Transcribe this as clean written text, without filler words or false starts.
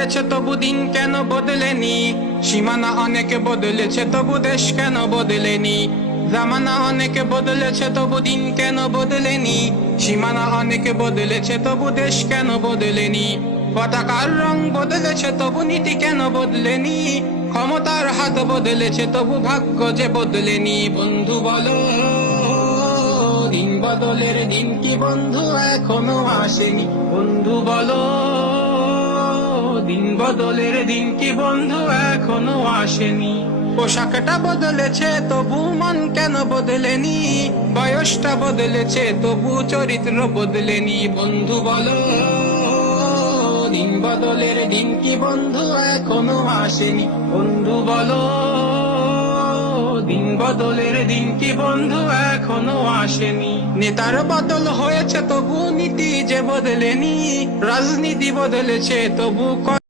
বদলেছে তবু দিন কেন বদলেনি, সীমানা অনেক বদলেছে তবু দেশ কেন বদলেনি। জামানা অনেক বদলেছে তবু দিন কেন বদলেনি, সীমানা অনেক বদলেছে তবু দেশ কেন বদলেনি। পতাকার রং বদলেছে তবু নীতি কেন বদলেনি, ক্ষমতার হাত বদলেছে তবু ভাগ্য যে বদলেনি। বন্ধু বলো, দিন বদলের দিন কি বন্ধু এখনো আসেনি? বন্ধু বলো, দিন বদলের দিন কি বন্ধু এখনো আসেনি? পোশাকটা বদলেছে তবু মন কেন বদলেনি, বয়সটা বদলেছে তবু চরিত্র বদলেনি। বন্ধু বলো, দিন বদলের দিন কি বন্ধু এখনো আসেনি? বন্ধু বলো, দিন বদলের দিন কি বন্ধু এখনো আসেনি? নেতার বদল হয়েছে তবু নীতি যে বদলেনি, রাজনীতি বদলেছে তবু